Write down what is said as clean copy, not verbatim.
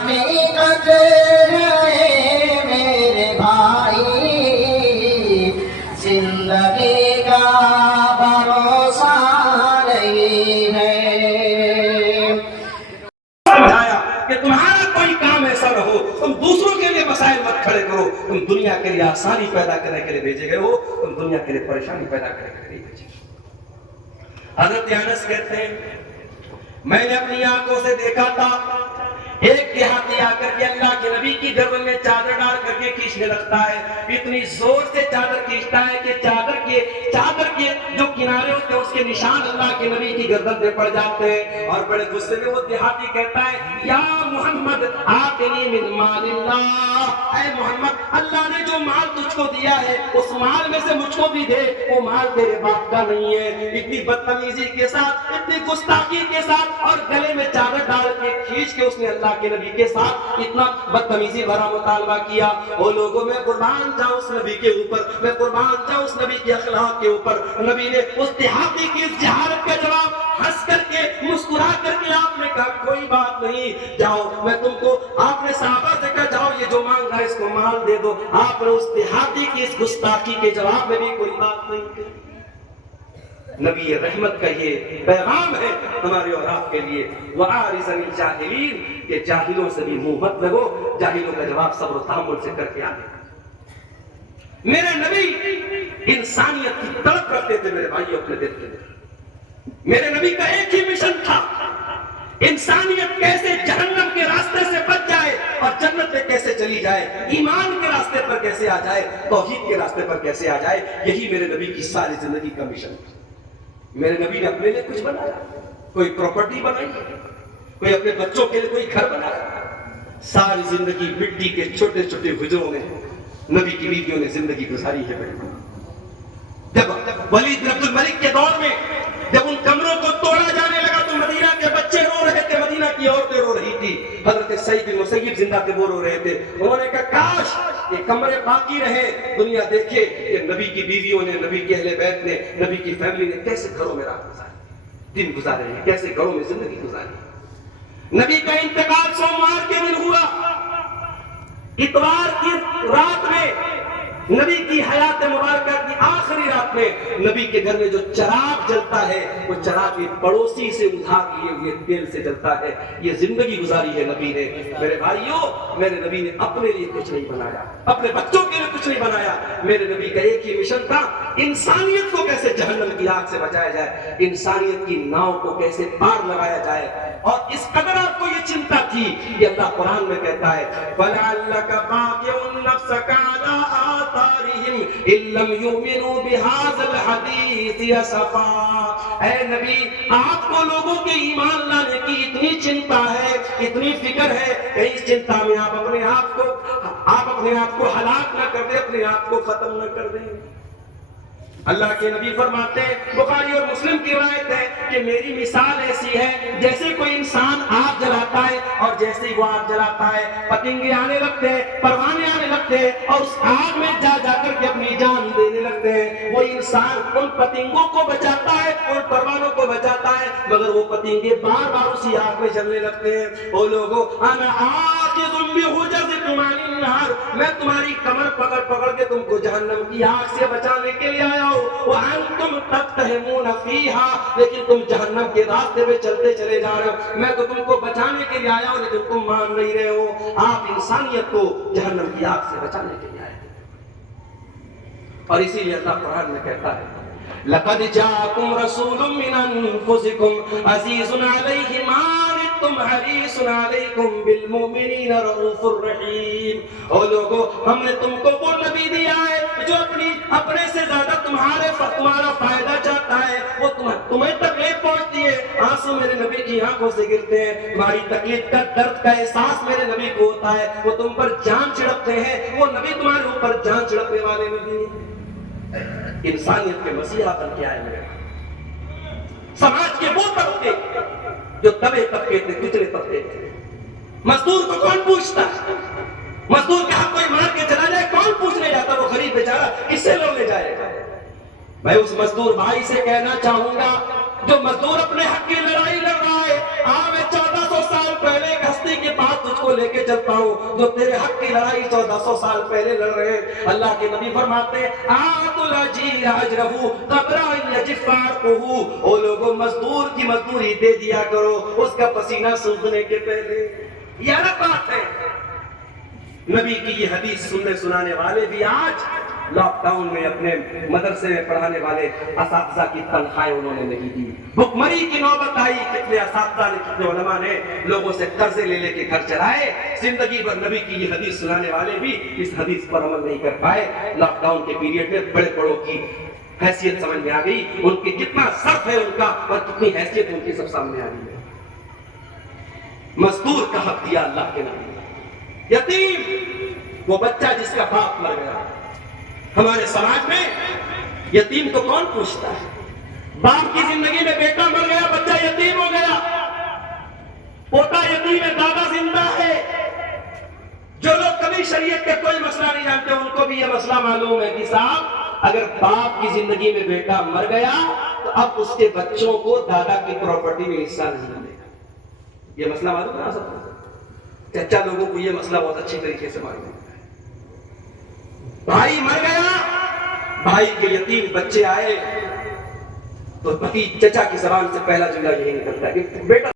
حقیقت ہے میرے بھائی، زندگی کا بھروسہ نہیں ہے۔ سمجھایا کہ تمہارا کوئی کام ایسا نہ ہو تم دوسروں کے لیے مسائل مت کھڑے کرو، تم دنیا کے لیے آسانی پیدا کرنے کے لیے بھیجے گئے ہو، تم دنیا کے لیے پریشانی پیدا کرنے کے لیے نہیں بھیجے گئے۔ حضرت انس کہتے ہیں میں نے اپنی آنکھوں سے دیکھا تھا ایک دیہاتی آ کر کے اللہ کے نبی کی گردن میں چادر ڈال کر کے کھینچنے لگتا ہے، اتنی زور سے چادر کھینچتا ہے کہ چادر کے جو کنارے ہوتے ہیں اس کے نشان اللہ کے نبی کی گردن پہ پڑ جاتے ہیں، اور بڑے غصے میں وہ دیہاتی کہتا ہے یا محمد آتنی من مال اللہ، اے محمد اللہ نے جو مال تجھ کو دیا ہے اس مال میں سے مجھ کو بھی دے، وہ مال تیرے باپ کا نہیں ہے۔ اتنی بدتمیزی کے ساتھ، اتنی گستاخی کے ساتھ، اور گلے میں چادر ڈال کے کھینچ کے اس نے اللہ کے نبی کے ساتھ اتنا بدتمیزی بھرا مطالبہ کیا۔ او لوگوں میں قربان جاؤں اس نبی کے اوپر، میں قربان جاؤں اس نبی کے اخلاق کے اوپر۔ نبی نے اس دیہاتی کی اس جہالت کا جواب ہنس کر کے مسکرا کر کے آپ نے کہا کوئی بات نہیں، جاؤ میں تم کو، آپ نے صحابہ سے کہا جاؤ یہ جو مانگ رہا ہے اس کو مال دے دو، آپ نے اس دیہاتی کی اس گستاخی کے جواب میں بھی کوئی بات نہیں کی۔ نبی رحمت کا یہ پیغام ہے ہمارے اور آپ کے لیے، وَعَارِزَ الْجَاهِلِينَ، کہ جاہلوں سے بھی منہ مت لگو، جاہلوں کا جواب صبر و تحمل سے کر کے آگے۔ میرے نبی انسانیت کی طلب رکھتے تھے میرے بھائیوں اپنے دل کے اندر۔ میرے نبی کا ایک ہی مشن تھا، انسانیت کیسے جہنم کے راستے سے بچ جائے اور جنت میں کیسے چلی جائے، ایمان کے راستے پر کیسے آ جائے، توحید کے راستے پر کیسے آ جائے، یہی میرے نبی کی ساری زندگی کا مشن تھا۔ میرے نبی نے اپنے لیے کچھ بنایا، کوئی پراپرٹی بنائی، کوئی اپنے بچوں کے لیے کوئی گھر بنایا، ساری زندگی مٹی کے چھوٹے چھوٹے حجروں میں نبی کی بیویوں نے زندگی گزاری ہے۔ جب ولید بن عبد الملک کے دور میں جب ان کمروں کو توڑا جانے لگا تو مدینہ کے بچے رو رہے تھے، مدینہ کی عورتیں رو رہی تھی، حضرت سعید بن مسیب زندہ تھے وہ رو رہے تھے، انہوں نے کہا کاش یہ کمرے باقی رہے، دنیا دیکھے کہ نبی کی بیویوں نے، نبی کے اہل بیت نے، نبی کی فیملی نے کیسے گھروں میں رات گزاری، دن گزارے ہیں، کیسے گھروں میں زندگی گزاری۔ نبی کا انتقال سوموار کے دن ہوا، اتوار کی رات میں نبی کی حیات مبارکہ کی آخری رات میں نبی کے گھر میں جو چراغ جلتا ہے وہ چراغ ایک پڑوسی سے ادھار لیے ہوئے تیل سے جلتا ہے۔ یہ زندگی گزاری ہے نبی نے۔ میرے بھائیوں، میرے نبی نے اپنے لیے کچھ نہیں بنایا، اپنے بچوں کے لیے کچھ نہیں بنایا، میرے نبی کا ایک ہی مشن تھا، انسانیت کو کیسے جہنم کی آگ سے بچایا جائے، انسانیت کی ناؤ کو کیسے پار لگایا جائے۔ اور اس قدر آپ کو یہ چنتا تھی کہ اللہ قرآن میں کہتا ہے فَلَعَلَّكَ بَاقِعٌ نَفْسَكَ عَلَىٰ آثَارِهِمْ إِن لَّمْ يُؤْمِنُوا بِهَٰذَا الْحَدِيثِ أَسَفًا۔ اے نبی، آپ کو لوگوں کے ایمان لانے کی اتنی چنتا ہے، اتنی فکر ہے کہ اس چنتا میں آپ اپنے آپ کو ہلاک نہ کر دیں، اپنے آپ کو ختم نہ کر دیں۔ اللہ کے نبی فرماتے ہیں، بخاری اور مسلم کی روایت ہے کہ میری مثال ایسی ہے جیسے کوئی انسان آگ جلاتا ہے اور جیسے ہی وہ آگ جلاتا ہے پتنگے آنے لگتے ہیں، پروانے آنے لگتے ہیں اور اس آگ میں جا کر کے اپنی جان دینے لگتے ہیں۔ وہ انسان ان پتنگوں کو بچاتا ہے، ان پروانوں کو بچاتا ہے، مگر وہ پتنگے بار بار اسی آگ میں جلنے لگتے ہیں۔ او لوگوں، انا آخذ بحجزکم عن النار، میں تمہاری کمر پکڑ کے تم کو جہنم کی آگ سے بچانے کے لیے آیا ہوں، وَأَنْتُمْ تَقْتَحِمُونَ فِيهَا، لیکن تم جہنم کے راستے پہ چلتے چلے جا رہے ہو۔ میں تو تم کو بچانے کے لیے آیا ہوں لیکن تم مان نہیں رہے ہو۔ آپ انسانیت کو جہنم کی آگ سے بچانے کے لیے آئے تھے، اور اسی لیے اللہ قرآن میں کہتا ہے لَقَدْ جَاءَكُمْ رَسُولٌ مِّنْ أَنفُسِكُمْ عَزِيزٌ عَلَيْهِ مَا عَنِتُّمْ حَرِيصٌ عَلَيْكُمْ بِالْمُؤْمِنِينَ رَءُوفٌ رَحِيمٌ۔ او لوگو، ہم نے تم کو وہ نبی دیا ہے جو اپنے سے زیادہ تمہارا فائدہ چاہتا ہے، وہ تمہیں تکلیف پہنچتی ہے، آنسو میرے نبی کی آنکھوں سے گرتے ہیں، تمہاری تکلیف کا درد کا احساس میرے نبی کو ہوتا ہے، وہ تم پر جان چھڑکتے ہیں، وہ نبی تمہارے اوپر جان چھڑکنے والے نبی ہیں۔ انسانیت کے مسیحا بن کے آئے میرے سماج کے وہ طبقے جو دبے طبقے تھے، کچلے طبقے تھے۔ مزدور کو کون پوچھتا ہے؟ مزدور کا حق کوئی مار کے چلا جائے کون پوچھنے جاتا؟ وہ غریب بیچارہ کس سے لونے جائے گا؟ میں اس مزدور بھائی سے کہنا چاہوں گا جو مزدور اپنے حق کی لڑائی لڑ رہا ہے، میں 1400 سال پہلے ایک ہستی کے پاس تجھ کو لے کے چلتا ہوں جو تیرے حق کی لڑائی 1400 سال پہلے لڑ رہے ہیں. اللہ کے نبی فرماتے آتُ الْأَجِيرَ أَجْرَهُ قَبْلَ أَن يَجِفَّ عَرْقُهُ. او لوگوں مزدور کی مزدوری دے دیا کرو اس کا پسینہ سوکھنے کے پہلے. یہ الگ بات ہے. نبی کی یہ حدیث سننے سنانے والے بھی آج لاک ڈاؤن میں اپنے مدرسے میں پڑھانے والے اساتذہ کی تنخواہیں انہوں نے نہیں دی. بھکمری کی نوبت آئی. کتنے اساتذہ نے کتنے علماء نے لوگوں سے قرضے لے لے کے گھر چلائے. زندگی بھر نبی کی یہ حدیث سنانے والے بھی اس حدیث پر عمل نہیں کر پائے. لاک ڈاؤن کے پیریڈ میں بڑے بڑوں کی حیثیت سمجھ میں آ گئی. ان کی کتنا صرف ہے ان کا اور کتنی حیثیت ان کی سب سامنے آ گئی ہے. مزدور کا حق دیا اللہ کے نبی. یتیم وہ بچہ جس کا باپ مر گیا. ہمارے سماج میں یتیم کو کون پوچھتا ہے؟ باپ کی زندگی میں بیٹا مر گیا بچہ یتیم ہو گیا. پوتا یتیم ہے دادا زندہ ہے. جو لوگ کبھی شریعت کا کوئی مسئلہ نہیں جانتے ان کو بھی یہ مسئلہ معلوم ہے کہ صاحب اگر باپ کی زندگی میں بیٹا مر گیا تو اب اس کے بچوں کو دادا کی پراپرٹی میں حصہ نہیں ملے گا. یہ مسئلہ معلوم ہے سب کو. چچا لوگوں کو یہ مسئلہ بہت اچھی طریقے سے معلوم ہے. بھائی مر گیا, بھائی کے یتیم بچے آئے تو چچا کی زبان سے پہلا جملہ یہی نکلتا ہے کہ بیٹا